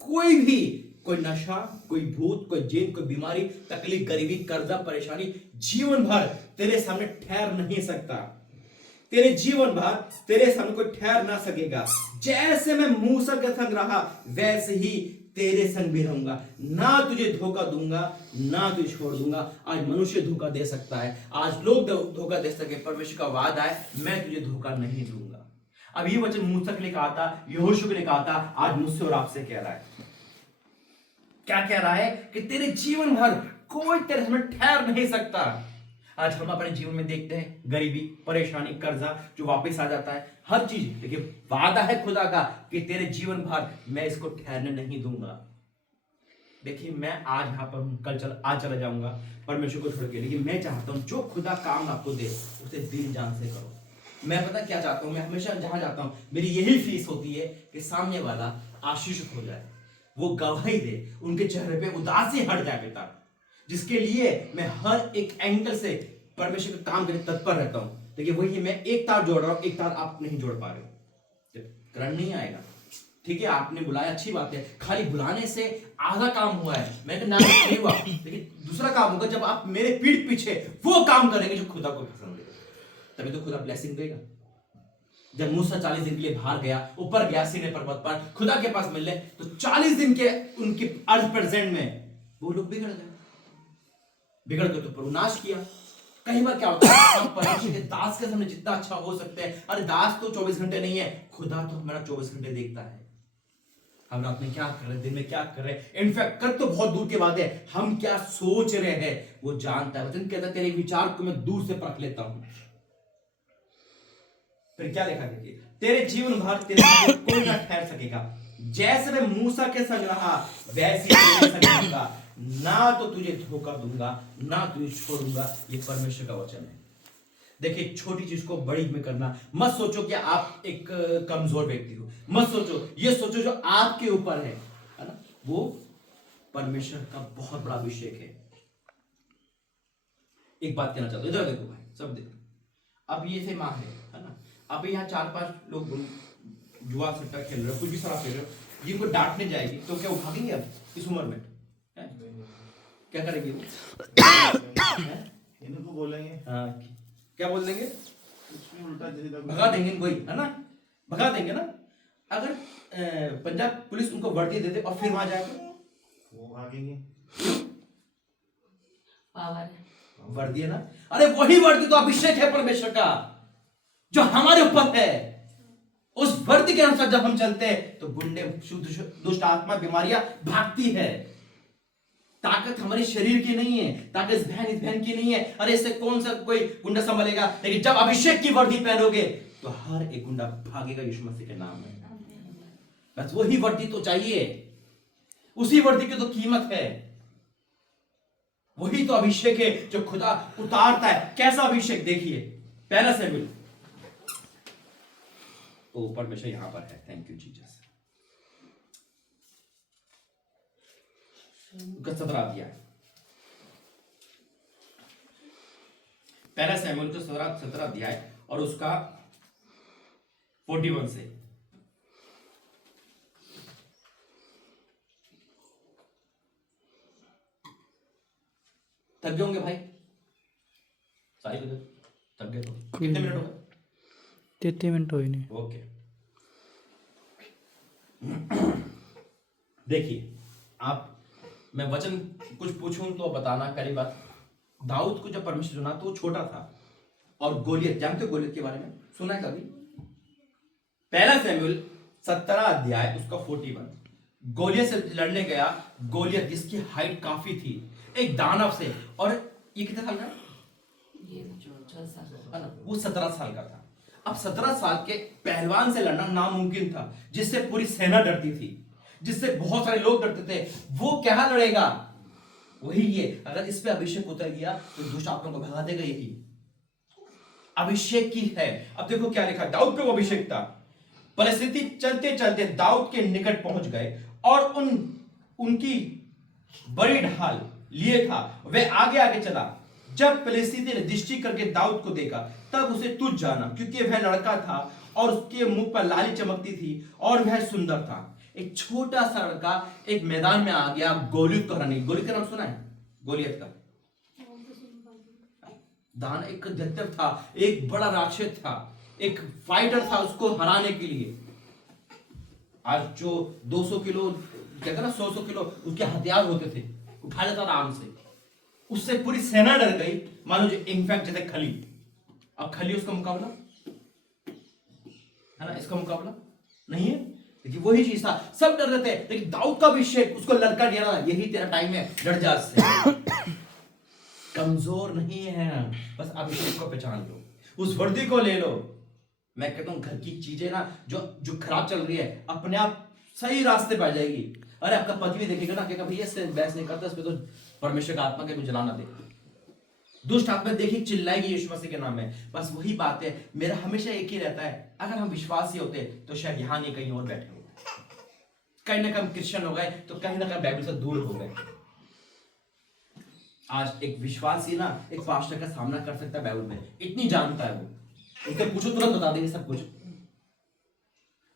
कोई भी, कोई नशा, कोई भूत, कोई जिन, कोई बीमारी, तकलीफ, गरीबी, कर्जा, परेशानी जीवन भर तेरे सामने ठहर नहीं सकता। तेरे जीवन भर तेरे सामने कोई ठहर ना सकेगा। जैसे मैं मूसा के संग रहा वैसे ही तेरे संग भी रहूंगा, ना तुझे धोखा दूंगा ना तुझे छोड़ दूंगा। आज मनुष्य धोखा दे सकता है, आज लोग धोखा दे सके, परमेश्वर का वादा है मैं तुझे धोखा नहीं दूंगा। अब ये वचन मूसा के लिए कहा था, यहोशू के लिए कहा था, आज मुझसे और आपसे कह रहा है। क्या कह रहा है कि तेरे जीवन भर कोई तेरे सामने ठहर नहीं सकता। आज हम अपने जीवन में देखते हैं गरीबी, परेशानी, कर्जा जो वापस आ जाता है, हर चीज, देखिए वादा है खुदा का कि तेरे जीवन भर मैं इसको ठहरने नहीं दूंगा। देखिए मैं आज यहां पर आज चला जाऊंगा परमेश्वर को छोड़ के, लेकिन मैं चाहता हूं जो खुदा काम आपको दे उसे दिल जान से करो। मैं पता क्या चाहता हूं, मैं हमेशा जहां जाता हूं मेरी यही फीस होती है कि सामने वाला आशीषित हो जाए, वो गवाही दे, उनके चेहरे पे उदासी हट जाए पिता, जिसके लिए मैं हर एक एंगल से परमेश्वर का काम करने तत्पर रहता हूं। देखिए वही मैं एक तार जोड़ रहा हूं, एक तार आप नहीं जोड़ पा रहे हो, करंट नहीं आएगा। ठीक है आपने बुलाया, अच्छी बात है, खाली बुलाने से आधा काम हुआ है, मैंने नाम नहीं हुआ, लेकिन दूसरा काम होगा जब आप मेरे पीठ पीछे वो काम करेंगे जो खुदा को पसंद है, तभी तो खुदा ब्लेसिंग देगा। जब मूसा 40 दिन के लिए बाहर गया, ऊपर गया सीने पर्वत पर खुदा के पास मिलने, तो 40 दिन के उनके अर्थ प्रेजेंट में वो लोग बिगड़ गए तो प्रभु नाश किया। कई बार क्या होता है हम परमेश्वर के दास के सामने जितना अच्छा हो सकते हैं, अरे दास तो 24 घंटे नहीं है, खुदा तो हमारा 24 घंटे देखता है। हम रात में क्या कर रहे हैं, दिन में क्या कर रहे हैं, इनफैक्ट कर तो बहुत दूर की बात है, हम क्या सोच रहे हैं वो जानता है। वचन कहता है तेरे विचार को मैं दूर से परख लेता हूं। फिर क्या लिखा, देखिए, तेरे जीवन भर तेरे संग कोई ना ठहर सकेगा, जैसे मैं मूसा के संग रहा वैसे ही तेरे संग रहूंगा, ना तो तुझे धोखा दूंगा ना तुझे छोड़ूंगा। ये परमेश्वर का वचन है। देखिए, छोटी चीज को बड़ी में करना मत सोचो कि आप एक कमजोर व्यक्ति हो, मत सोचो, ये सोचो जो आपके ऊपर है ना, वो परमेश्वर का बहुत बड़ा अभिषेक है। एक बात कहना चाहता हूं, इधर देखो भाई, सब देखो, अब ये से माँ है ना, अब यहाँ 4-5 लोग जुआ सट्टा खेल रहे हो, कुछ भी शराब खेल रहे हो, जिनको डांटने जाएगी तो क्या वो भागेंगे अब इस उम्र में? क्या करेंगे वो? इनको बोलेंगे, हाँ, क्या बोल देंगे? कुछ भी उल्टा सीधा भगा देंगे कोई, है ना, भगा देंगे ना। अगर पंजाब पुलिस उनको वर्दी दे दे और फिर वहां जाए तो वो भागेंगे। पावर वर्दी है ना, अरे वही वर्दी तो अभिषेक है परमेश्वर का जो हमारे ऊपर है। उस वर्दी के अनुसार जब हम चलते हैं तो गुंडे, दुष्ट आत्मा, बीमारियां भागती है। ताकत हमारे शरीर की नहीं है, ताकत इस बहन की नहीं है। अरे इससे कौन सा कोई गुंडा संभालेगा? लेकिन जब अभिषेक की वर्दी पहनोगे तो हर एक गुंडा भागेगा यीशु मसीह के नाम में। बस वही वर्दी तो चाहिए, उसी वर्दी की तो कीमत है। वही तो अभिषेक है जो खुदा उतारता है। कैसा अभिषेक? देखिए, पहला शमूएल, ओ परमेश्वर यहां पर है, थैंक यू जीसस। 17 अध्याय, पहला शमूएल का 17 अध्याय और उसका 41 से। थक गए होंगे भाई सारी उधर, थक गए तो कितने मिनट हो गए? 33 मिनट हुए नहीं। ओके, देखिए, आप, मैं वचन कुछ पूछूं तो बताना। पहली बात, दाऊद को जब परमेश्वर चुना तो वो छोटा था, और गोलियत, जानते हो गोलियत के बारे में? सुना है कभी? पहला शमूएल 17 अध्याय उसका 41, गोलियत से लड़ने गया। गोलियत जिसकी हाइट काफी थी, एक दानव से, और ये कितने साल का है? ये 14 साल है ना, वो 17 साल का था। अब 17 साल के पहलवान से लड़ना नामुमकिन था, जिससे पूरी सेना डरती थी, जिससे बहुत सारे लोग डरते थे। वो क्या लड़ेगा? वही ये, अगर इस पे अभिषेक उतर गया तो दुष्ट आत्मा को भगा देगा। यही अभिषेक की है। अब देखो क्या लिखा, दाऊद पे वो अभिषेक था। परिस्थिति चलते चलते दाऊद के निकट पहुंच गए और उनकी बड़ी ढाल लिए था। वह आगे आगे चला। जब फिलिस्तीनी ने दृष्टि करके दाऊद को देखा तब उसे तुझ जाना, क्योंकि वह लड़का था और उसके मुख पर लाली चमकती थी और वह सुंदर था। एक छोटा सा लड़का एक मैदान में आ गया गोलियत को हराने। गोलियत का नाम सुना है? गोलियत का दान एक दैत्य था, एक बड़ा राक्षस था, एक फाइटर था उसको हराने के लिए। आज जो 200 किलो, कहते ना 100 किलो उसके हथियार होते थे, उठा लेता था आराम से। उससे पूरी सेना डर गई, मानो जो इनफैक्ट जैसे खली। अब खली उसका मुकाबला है ना, इसका मुकाबला नहीं है। लेकिन वही चीज था, सब डर रहे थे, लेकिन दाऊद का अभिषेक उसको लड़का दिया ना, यही तेरा टाइम है, लड़ जा से। कमजोर नहीं है, बस अभिषेक को पहचान लो, उस वर्दी को ले लो। मैं कहता हूं घर की चीजें ना जो खराब चल रही है, अपने आप सही रास्ते पे आ जाएगी। अरे आपका पति भी देखेगा ना, कहेगा भैया इससे बहस नहीं करता, इस पे तो परमेश्वर का आत्मा के कुछ जलाना दे। दुष्ट आत्मा देखी चिल्लाएगी यीशु मसीह के नाम में। बस वही बात है, मेरा हमेशा एक ही रहता है, अगर हम विश्वासी होते तो शायद यहां नहीं कहीं और बैठे होते। कहीं ना कहीं क्रिश्चियन हो गए तो कहीं ना कहीं बाइबल से दूर हो गए। आज एक विश्वासी ना एक पास्टर का सामना कर सकता है बाइबल में, इतनी जानता है वो, उससे पूछो तुरंत बता देंगे सब कुछ।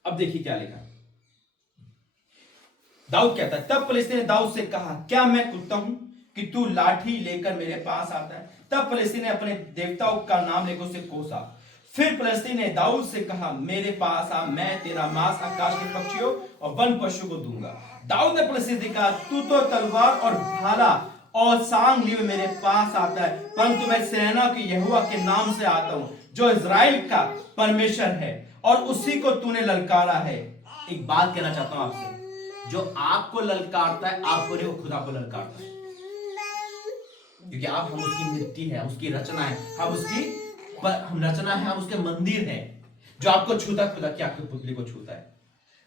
अब देखिए क्या लिखा, दाऊद कहता है, तब फिलिस्तीनी ने दाऊद से कहा, क्या मैं कुत्ता हूं कि तू लाठी लेकर मेरे पास आता है? तब फिलिस्तीनी ने अपने देवताओं का नाम लेकर उसे कोसा। फिर फिलिस्तीनी ने दाऊद से कहा, मेरे पास आ, मैं तेरा मांस आकाश के पक्षियों और वन पशु को दूंगा। दाऊद ने फिलिस्तीनी से कहा, तू तो तलवार और भाला और सांग लिए मेरे पास आता है, परंतु मैं सेना के यहोवा के नाम से आता हूं, जो इजराइल का परमेश्वर है, और उसी को तूने ललकारा है। एक बात कहना चाहता हूं आपसे, जो आपको ललकारता है, आपको नहीं, वो खुदा को ललकारता है, क्योंकि आप हम उसकी मिट्टी है, उसकी रचना है, हम रचना है, हम उसके मंदिर हैं। जो आपको छूता खुदा की आपके पुतले को छूता है।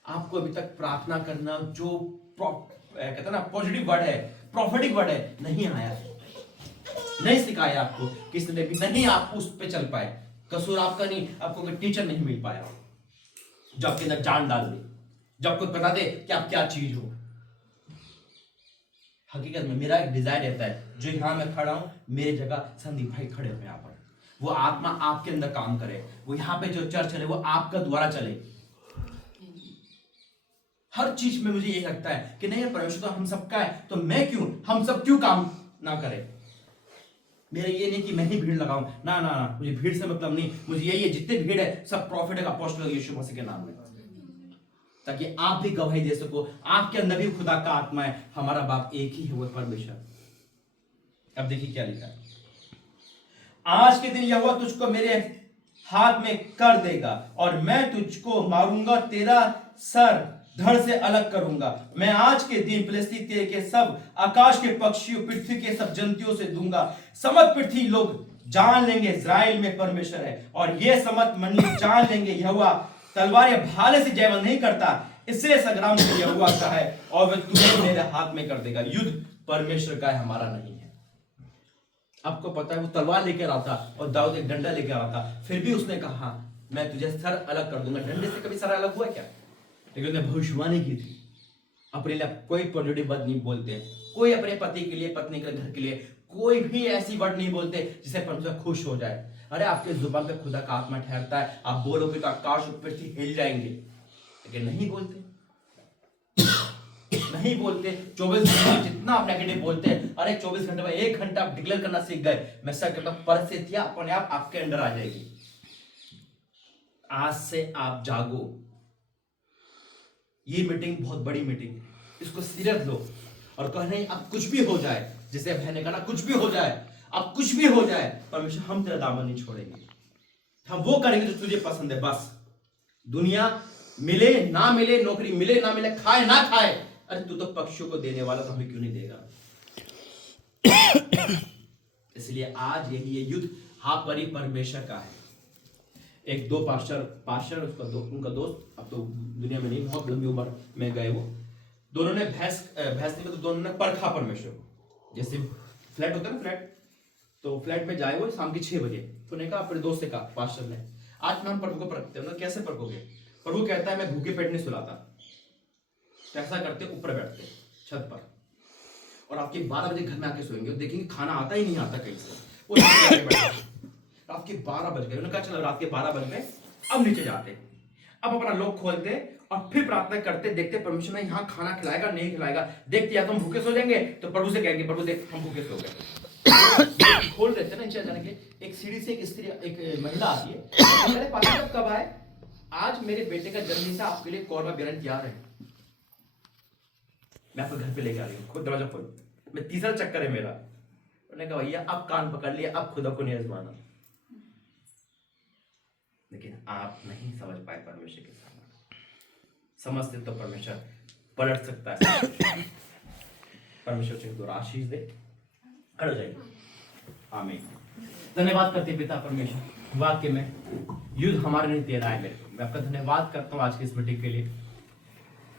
आपको अभी तक प्रार्थना करना जो कहते हैं ना पॉजिटिव वर्ड है, प्रॉफिटिक वर्ड है, नहीं आया, नहीं सिखाया आपको किसी ने भी, नहीं आप उस पे चल पाए। कसूर आपका नहीं, आपको कोई टीचर नहीं मिल पाया जो आपके अंदर जान डाल दे, जो आपको बता दे कि आप क्या चीज हो। हकीकत में मेरा एक डिजायर रहता है, जो यहां मैं खड़ा हूं, मेरी जगह संदीप भाई खड़े हुए यहाँ पर, वो आत्मा आपके अंदर काम करे, वो यहाँ पे जो चर्च चले वो आपका द्वारा चले। हर चीज में मुझे ये लगता है कि नहीं, परमेश्वर तो हम सबका है, तो मैं क्यों, हम सब क्यों काम ना करें। मेरा ये नहीं कि मैं ही भीड़ लगाऊं, ना ना ना, मुझे भीड़ से मतलब नहीं, मुझे यही है जितने भीड़ है सब प्रॉफिट का अपोस्टल यीशु मसीह के नाम में, ताकि आप भी गवाही दे सको, आपके अंदर भी खुदा का आत्मा है, हमारा बाप एक ही है, वो परमेश्वर। अब देखिए क्या लिखा है, आज के दिन यहोवा तुझको मेरे हाथ में कर देगा और मैं तुझको मारूंगा, तेरा सर धड़ से अलग करूंगा। मैं आज के दिन फिलिस्ती तेरे के सब आकाश के पक्षियों, पृथ्वी के सब जंतुओं से दूंगा। समस्त पृथ्वी लोग जान लेंगे इस्राएल में परमेश्वर है, और ये समस्त मंडली जान लेंगे यहोवा तलवार या भाले से जय नहीं करता, इसलिए संग्राम से यहोवा का है और वह तुम्हें मेरे हाथ में कर देगा। युद्ध परमेश्वर का है, हमारा नहीं है। आपको पता है वो तलवार लेकर आता और दाऊद एक डंडा लेकर आता, फिर भी उसने कहा मैं तुझे सर अलग कर दूंगा। डंडे से कभी सर अलग हुआ क्या? लेकिन उसने भविष्यवाणी की थी। अपने लिए कोई पॉजिटिव बात नहीं बोलते, कोई अपने पति के लिए, पत्नी के घर के लिए कोई भी ऐसी वर्ड नहीं बोलते जिससे परमेश्वर खुश हो जाए। अरे आपके जुबान पे खुदा का आत्मा ठहरता है, आप बोलोगे तो आकाश और पृथ्वी हिल जाएंगे, लेकिन नहीं बोलते, नहीं बोलते। 24 घंटे जितना आप नेगेटिव बोलते हैं, अरे 24 घंटे में 1 घंटा आप डिक्लेयर करना सीख गए, मैं सच कहता हूं परिस्थितियां अपने आप आपके अंदर आ जाएगी। आज से आप जागो। ये मीटिंग बहुत बड़ी मीटिंग है, इसको सीरियस लो और कह नहीं अब कुछ भी हो जाए, जिसे बहन ने कहा कुछ भी हो जाए, अब कुछ भी हो जाए, परमेश्वर हम तेरा दामन नहीं छोड़ेंगे, हम वो करेंगे जो तुझे पसंद है। बस दुनिया मिले ना मिले, नौकरी मिले ना मिले, खाए ना खाए, अरे तू तो पक्षियों को देने वाला, तो हमें क्यों नहीं देगा। इसलिए आज यही ये युद्ध हाँ परी परमेश्वर का है। एक दो पास्टर उनका दोस्त अब तो दुनिया में नहीं, बहुत लंबी उम्र में गए, वो दोनों ने भैंस नहीं तो दोनों ने परखा परमेश्वर को। जैसे फ्लैट होता है ना, फ्लैट, तो फ्लैट में जाए वो शाम के 6 बजे, तो ने कहा अपने दोस्त से कहा, पास्टर ने, आज मैं हम प्रभु को परखते हैं। कैसे परखोगे? प्रभु कहता है मैं भूखे पेट नहीं सुलाता। तो ऐसा करते ऊपर बैठते छत पर, और आपके 12 बजे घर में आके सोएंगे, देखेंगे खाना आता ही नहीं आता कहीं से, वो रात के 12 बज गए, उन्होंने कहा चलो रात के 12 बज गए, अब नीचे जाते, अब अपना लोग खोलते और फिर प्रार्थना करते, देखते परमेश्वर में यहाँ खाना खिलाएगा नहीं खिलाएगा। देखते या तो हम भूखे सो जाएंगे, तो प्रभु से कहेंगे प्रभु देख हम भूखे सो गए। खोल देते ना नीचे जाने के, एक सीढ़ी से एक स्त्री, एक महिला आती है, अरे पास्टर कब आए? आज मेरे बेटे का जन्मदिन था, आपके लिए कौरमा बिरयानी तैयार है, मैं आपको घर पे लेके आ रही हूँ, खुद दरवाजा खोल। मैं तीसरा चक्कर है मेरा। उन्होंने कहा भैया अब कान पकड़ लिया, अब खुदा को नहीं आजमाना। लेकिन आप नहीं समझ पाए परमेश्वर के सामने, समझते तो परमेश्वर पलट सकता है। परमेश्वर से दो आशीष दे, खड़े जाइए। आमीन। धन्यवाद करते पिता परमेश्वर, वाक्य में युद्ध हमारे नहीं दे रहा है मेरे को। मैं आपका धन्यवाद करता हूँ आज की इस मीटिंग के लिए।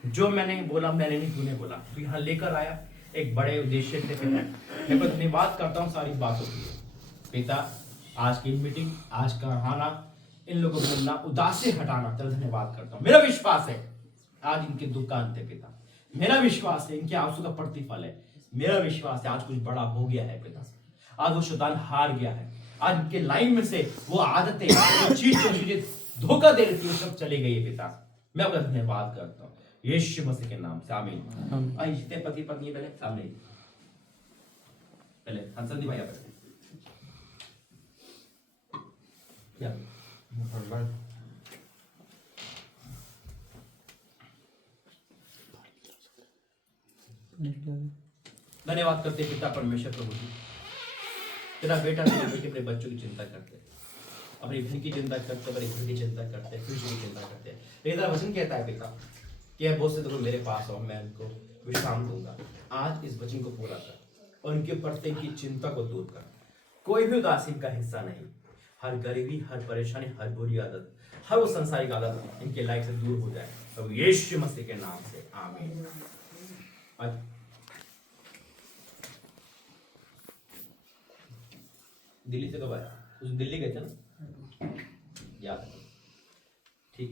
जो मैंने बोला मैंने नहीं, तूने बोला, तू यहाँ लेकर आया एक बड़े उद्देश्य से। मैं आपका धन्यवाद करता हूँ सारी बातों के लिए पिता। आज की मीटिंग, आज का आना, इन लोगों को मिलना, उदासी हटाना, तेरा धन्यवाद करता हूँ। मेरा विश्वास है आज इनके दुख का अंत है पिता, मेरा विश्वास है इनके आंसू का प्रतिफल है, मेरा विश्वास है आज कुछ बड़ा हो गया है पिता। आज वो शैतान हार गया है, आज इनके लाइन में से वो आदतें, वो चीज जो मुझे धोखा दे रही थी, वो सब चली गई है पिता। मैं आपका धन्यवाद करता हूँ यीशु मसीह के नाम से, आमीन। आइए जितने पति पत्नी पहले सामने, पहले हंसन दी भाई क्या धन्यवाद करते पिता परमेश्वर प्रभु जी। तेरा बेटा तेरे बेटे अपने बच्चों की चिंता करते, अपनी घर की चिंता करते, अपने घर की चिंता करते, खुशी की चिंता करते। लेकिन तेरा वचन कहता है पिता कि अब बहुत से देखो मेरे पास आओ, मैं उनको विश्राम दूंगा। आज इस वचन को पूरा कर और उनके प्रत्येक की चिंता को दूर कर। कोई भी उदासीन का हिस्सा नहीं। हर गरीबी, हर परेशानी, हर बुरी आदत, हर वो संसारिक आदत इनके लाइफ से दूर हो जाए। अब यीशु मसीह के नाम से आमीन। आज दिल्ली से कब आया? उस दिल्ली गए थे ना, याद है? ठीक।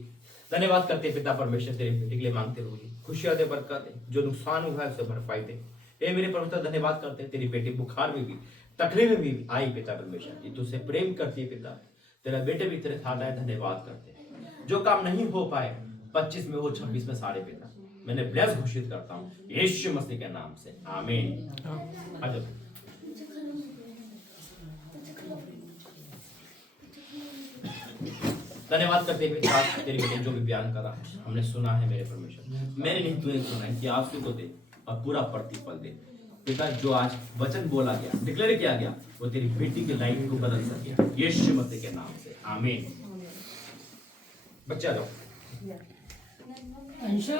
धन्यवाद करते हैं पिता परमेश्वर, तेरे बेटे के लिए मांगते हुए खुशियां दे, बरकत दे, जो नुकसान हुआ है उसे भरपाई दे। हे मेरे परमेश्वर, धन्यवाद करते हैं तेरी बेटी बुखार में भी, तकलीफ में भी आई पिता परमेश्वर, ये तुझसे प्रेम करती है पिता। तेरा बेटे भी तेरे साथ आए, धन्यवाद करते हैं। जो काम नहीं हो पाए 25 में हो 26 में सारे पिता मैंने ब्लेस घोषित करता हूँ यीशु मसीह के नाम से आमीन। आजा। धन्यवाद करते हैं पिता, तेरी बेटे जो भी बयान करा हमने सुना है मेरे परमेश्वर, मैंने नहीं तूने सुना है कि आपसे को दे और पूरा प्रतिफल दे पिता। जो आज वचन बोला गया, डिक्लेयर किया गया, वो तेरी बेटी की लाइफ को बदल सके यीशु मसीह के नाम से आमीन। बच्चे आ जाओ, अंशु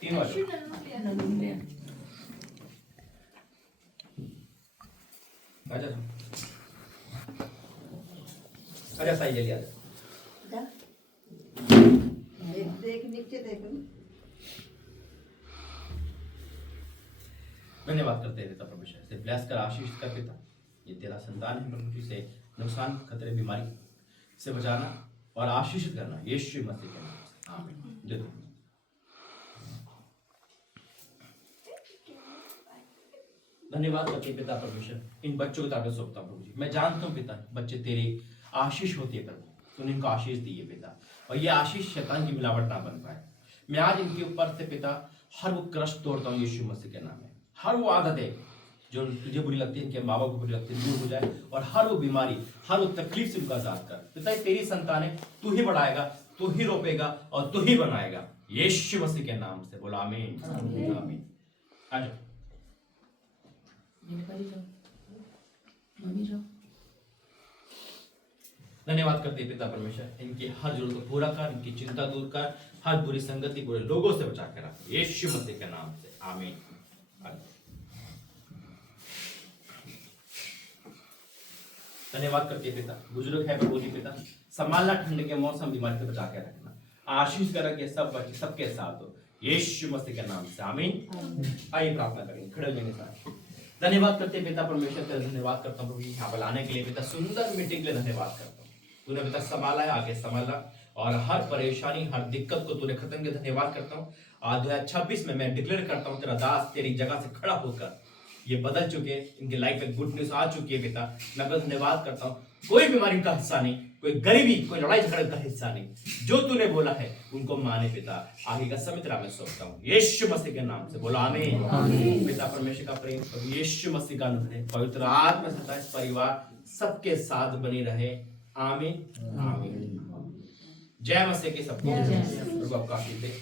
3 बार आजा। अरे साई जल्दी आ जा। देख नीचे देख। धन्यवाद करते हैं पिता परमेश्वर, से ब्लेस कर, आशीष कर पिता। ये तेरा संतान है प्रभु जी, से नुकसान, खतरे, बीमारी से बचाना और आशीषित करना यीशु मसीह के नाम से आमीन। दे दो। धन्यवाद करते हैं पिता परमेश्वर, इन बच्चों को ताकत सौंपता हूं प्रभु जी। मैं जानता हूं पिता, बच्चे तेरे आशीष होती है प्रभु, तूने इनको आशीष दी है पिता, और ये आशीष शैतान की मिलावट ना बन पाए। मैं आज इनके ऊपर से पिता हर वो क्रश तोड़ता हूँ यीशु मसीह के नाम में। हर वो आदतें जो तुझे बुरी लगती है, इनके माँ बाप को बुरी लगती है, दूर हो जाए, और हर वो बीमारी, हर वो तकलीफ से उनका आजाद कर पिता। ये तेरी संतान है, तू ही बढ़ाएगा, तू ही रोपेगा और तू ही बनाएगा यीशु मसीह के नाम से बोला आमीन आमीन। आ जाओ मम्मी जाओ। धन्यवाद करते हैं पिता परमेश्वर, इनकी हर जरूरत को पूरा कर, इनकी चिंता दूर कर, हर बुरी संगति, बुरे लोगों से बचा कर रख यीशु मसीह के नाम से आमीन। धन्यवाद करते हैं पिता, बुजुर्ग है प्रभु जी पिता, संभालना, ठंड के मौसम, बीमारी से बचा के रखना, आशीष करा के सब बच्चे सबके साथ हो यीशु मसीह के नाम से आमीन। आइए प्रार्थना करेंगे, खड़े होने के साथ। धन्यवाद करते पिता परमेश्वर, तेरा धन्यवाद करता हूँ प्रभु यहाँ पर लाने के लिए पिता, सुंदर मीटिंग के लिए धन्यवाद करता हूँ। तूने पिता संभाला है, आगे संभाला, और हर परेशानी, हर दिक्कत को तूने खत्म किया। धन्यवाद करता हूँ। 2026 में मैं डिक्लेयर करता हूँ, तेरा दास तेरी जगह से खड़ा होकर ये बदल चुके, इनके लाइफ में गुड न्यूज आ चुकी है पिता। मैं धन्यवाद करता हूँ। कोई बीमारी का हिस्सा नहीं, कोई गरीबी, कोई लड़ाई झगड़े का हिस्सा नहीं, जो तूने बोला है उनको माने पिता। आगे का समय तेरा मैं सौंपता हूँ यीशु मसीह के नाम से बोला आमीन। पिता परमेश्वर का प्रेम, यीशु मसीह का अनुग्रह, पवित्र आत्मा सदा इस परिवार सबके साथ बनी रहे आमीन आमीन। जय मसीह के सबको प्रभु आपका आशीष दे।